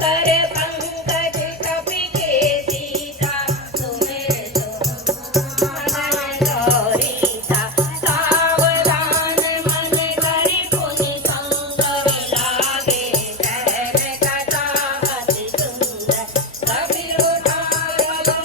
कर पंकज कपि के सीता सुमिर मगन गौरीता सावधान मन करि पुनि संग लागे शहर कथा अति सुंदर कबीर उठार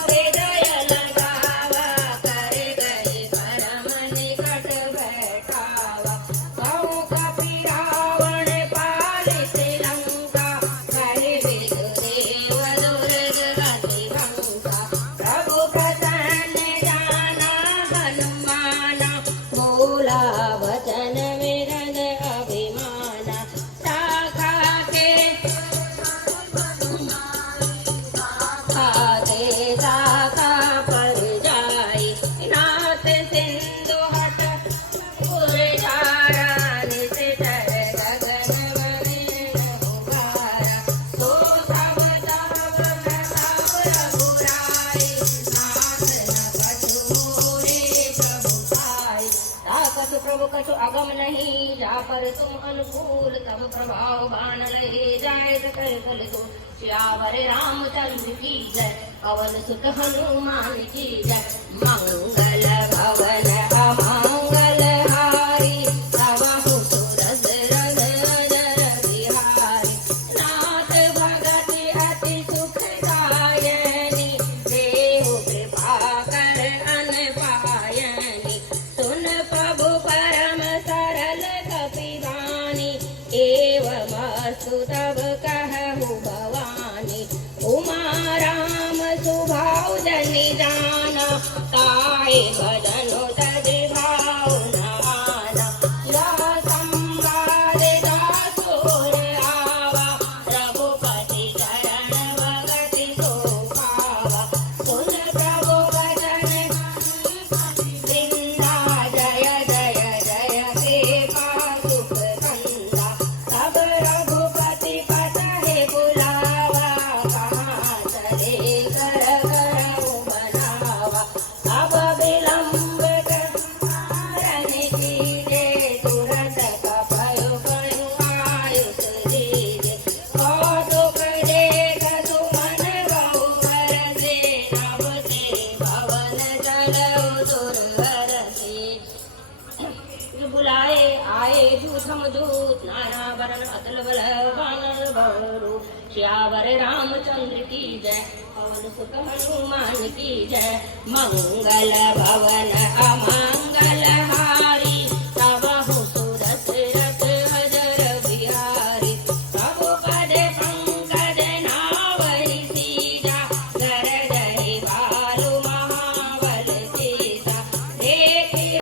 हृदय लगावा कर गए परम निकट बैठावा कहूँ कपि रावण पालित लंका करि विदुदेव दुर्गति भंगा प्रभु प्रसन्न जाना हनुमाना बोला वचन विरद अभिमाना शाखा के खाते शाखा पर जाई नाथ सिंधु हट पुरजारा निशिचर गगन वरेण उगारा सो सब तब प्रताप रघुराई नाथ न कछु मोरे प्रभु पाई ताकत प्रभु कछु अगम नहीं जा पर तुम अनुकूल तब प्रभाव बाण लहे जाय सकल कुल तो श्यावर रामचंद्र की जय पवन सुत हनुमान की जय मंगल भवन अमंगल हारी तवहु सुरस रग रजर बिहारी नाथ भगत अति सुखदायनी देहु कृपा कर अन पायनी सुन प्रभु परम सरल कपिवानी एवमस्तु तब कहु भवानी उमा राम सुभाव जनि जाना ताए भजनो तज भाव न आना यह संवाद दासुर आवा रघुपति चरण भगति सो पावा सुन प्रभु वचन वृंदा जय जय जय हे पासुख कंदा तब रघुपति पतहि बुलावा कहाँ चले कर करऊ बनावा अब विलंब कारण कीजे तुरंत कपयु कयु आयुष दीजे कौतुक देख सुमन बहु बरसे नभ के भवन चलऊ दुर्धर से बुलाए आए जूठम जूत नाना वरण अतल बल बानर बहरू श्यावर रामचंद्र की जय पवन सुत हनुमान की जय मंगल भवन अमा